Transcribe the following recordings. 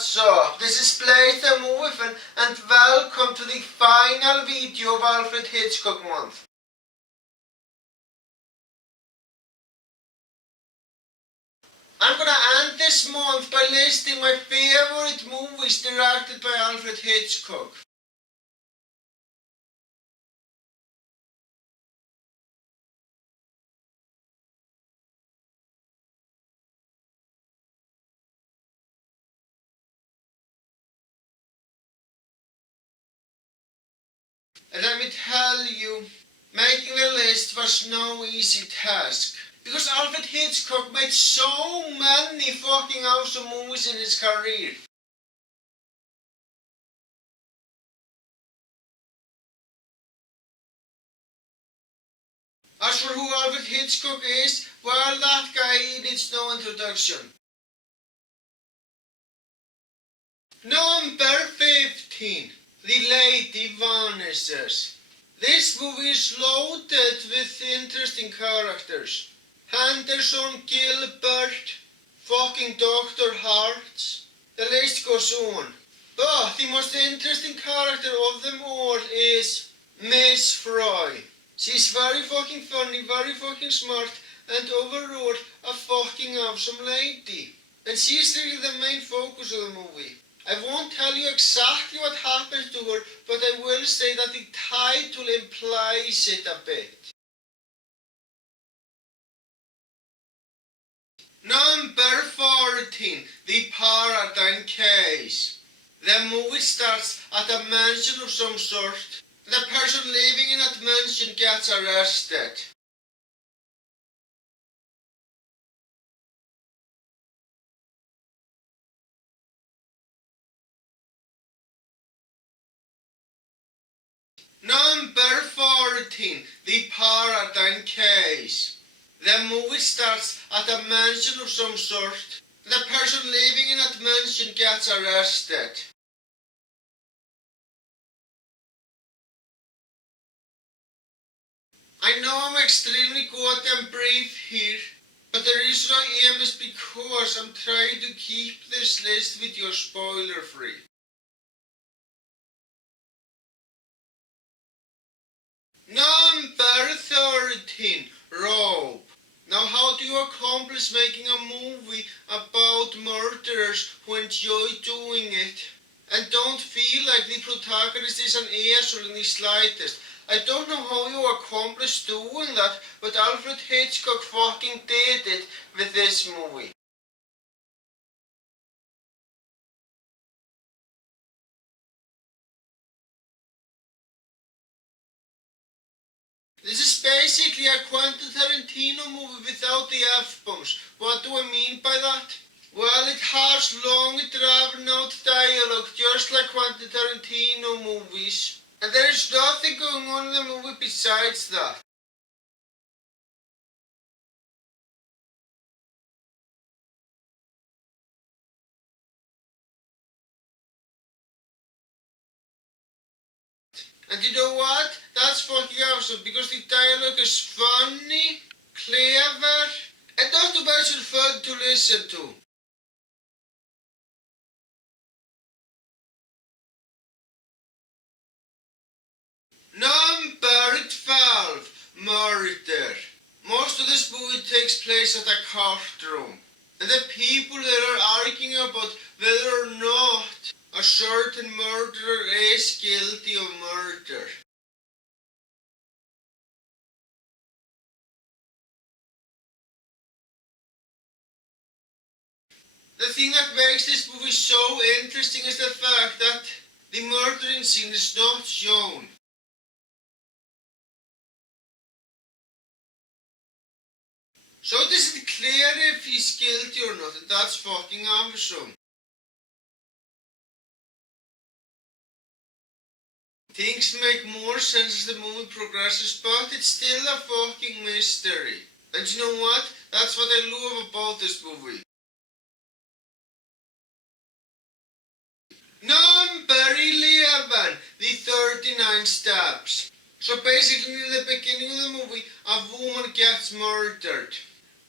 What's up? This is Play the Movie Fan and welcome to the final video of Alfred Hitchcock month. I'm gonna end this month by listing my favorite movies directed by Alfred Hitchcock. And let me tell you, making the list was no easy task. Because Alfred Hitchcock made so many fucking awesome movies in his career. As for who Alfred Hitchcock is, well, that guy needs no introduction. Number 15. The Lady Vanishes. This movie is loaded with interesting characters. Henderson, Gilbert, fucking Dr. Hartz. The list goes on. But the most interesting character of them all is Miss Fry. She's very fucking funny, very fucking smart, and overall a fucking awesome lady. And she's really the main focus of the movie. I won't tell you exactly what happens to her, but I will say that the title implies it a bit. Number 14. The Paradigm Case. The movie starts at a mansion of some sort. The person living in that mansion gets arrested. Number 14. The Paradigm Case. The movie starts at a mansion of some sort. The person living in that mansion gets arrested. I know I'm extremely goddamn brief here, but the reason I am is because I'm trying to keep this list video spoiler free. Number 13. Rope. Now, how do you accomplish making a movie about murderers who enjoy doing it and don't feel like the protagonist is an asshole in the slightest? I don't know how you accomplish doing that, but Alfred Hitchcock fucking did it with this movie. This is basically a Quentin Tarantino movie without the F-bombs. What do I mean by that? Well, it has long drawn-out dialogue just like Quentin Tarantino movies. And there is nothing going on in the movie besides that. And you know what? That's fucking awesome because the dialogue is funny, clever, and not too much fun to listen to. Number 12. Murder. Most of this movie takes place at a courtroom, and the people there are arguing about whether or not a certain murderer is guilty of murder. The thing that makes this movie so interesting is the fact that the murdering scene is not shown. So it isn't clear if he's guilty or not, and that's fucking awesome. Things make more sense as the movie progresses, but it's still a fucking mystery. And you know what? That's what I love about this movie. Number 11. The 39 Steps. So basically in the beginning of the movie, a woman gets murdered.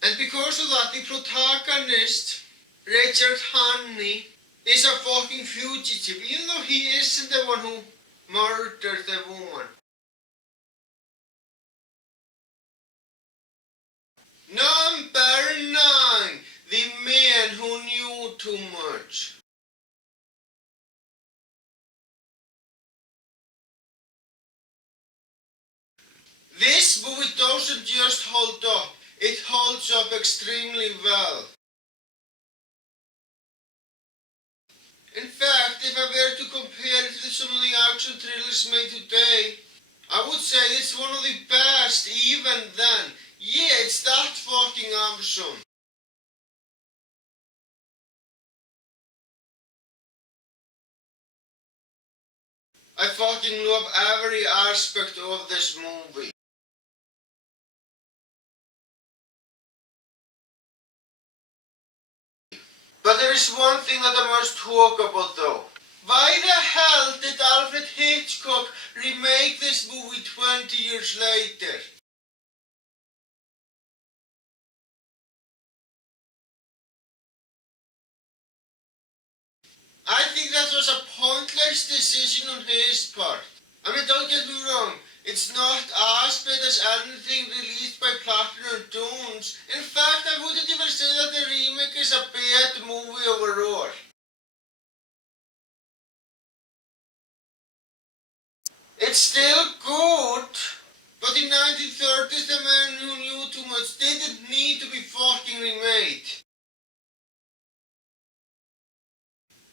And because of that, the protagonist, Richard Honey, is a fucking fugitive, even though he isn't the one who murdered the woman. Number 9. The man who knew too much. This movie doesn't just hold up, it holds up extremely well. In fact, if I were to compare it with some of the action thrillers made today, I would say it's one of the best even then. Yeah, it's that fucking awesome. I fucking love every aspect of this movie. But there is one thing that I must talk about though. Why the hell did Alfred Hitchcock remake this movie 20 years later? I think that was a pointless decision on his part. I mean, don't get me wrong, it's not as bad as anything released by Platinum Dunes. In fact, I wouldn't even say that the remake is a bad movie overall. It's still good, but in 1930s the man who knew too much didn't need to be fucking remade.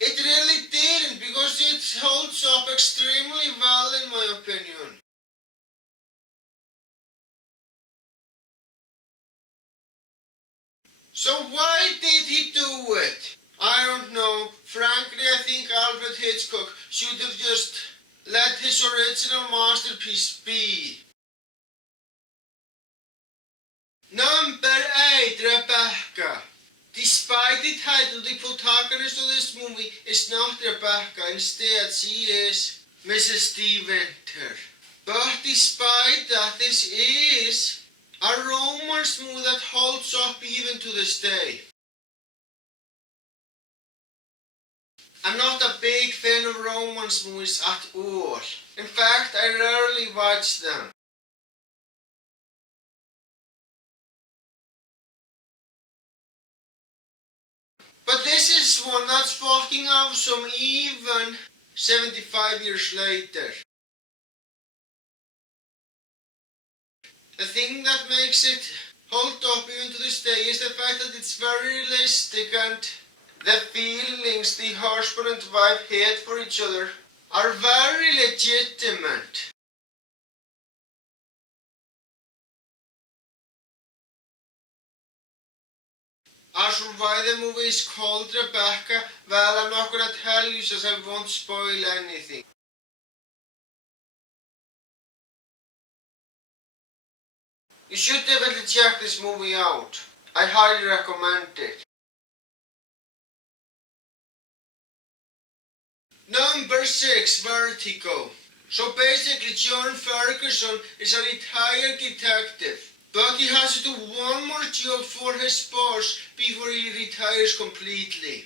It really didn't, because it holds up extremely well in my opinion. So why did he do it? I don't know. Frankly, I think Alfred Hitchcock should have just let his original masterpiece be. Number 8, Rebecca. Despite the title, the protagonist of this movie is not Rebecca. Instead, she is Mrs. De Winter. But despite that, this is a romance movie that holds up even to this day. I'm not a big fan of romance movies at all. In fact, I rarely watch them. But this is one that's fucking awesome even 75 years later. The thing that makes it hold up even to this day is the fact that it's very realistic, and the feelings the husband and wife had for each other are very legitimate. As for why the movie is called Rebecca, well, I'm not gonna tell you since I won't spoil anything. You should definitely check this movie out. I highly recommend it. Number 6, Vertigo. So basically, John Ferguson is a retired detective, but he has to do one more job for his boss before he retires completely.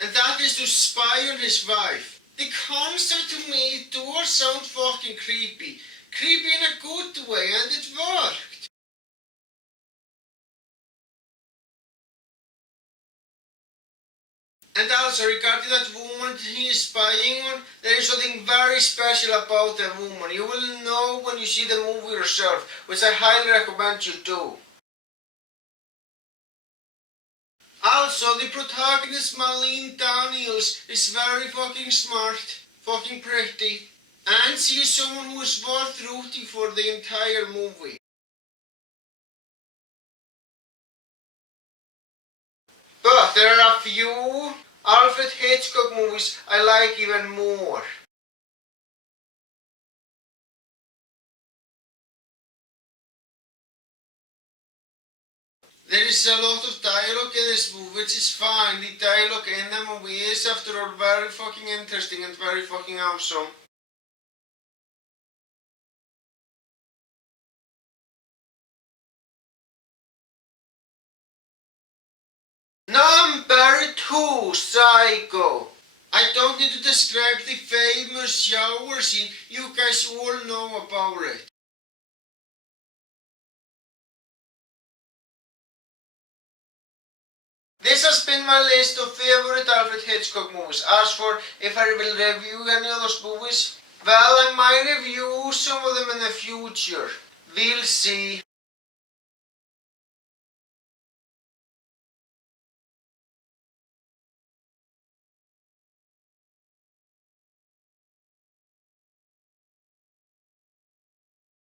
And that is to spy on his wife. The concept to me does sound fucking creepy. Creepy in a good way, and it worked. And also, regarding that woman he is spying on, there is something very special about the woman. You will know when you see the movie yourself, which I highly recommend you do. Also, the protagonist Marlene Daniels is very fucking smart, fucking pretty, and she is someone who is worth rooting for the entire movie. But there are a few Alfred Hitchcock movies I like even more. There is a lot of dialogue in this movie, which is fine. The dialogue in the movie is, after all, very fucking interesting and very fucking awesome. who, Psycho? I don't need to describe the famous shower scene. You guys all know about it. This has been my list of favorite Alfred Hitchcock movies. As for if I will review any of those movies, well, I might review some of them in the future. We'll see.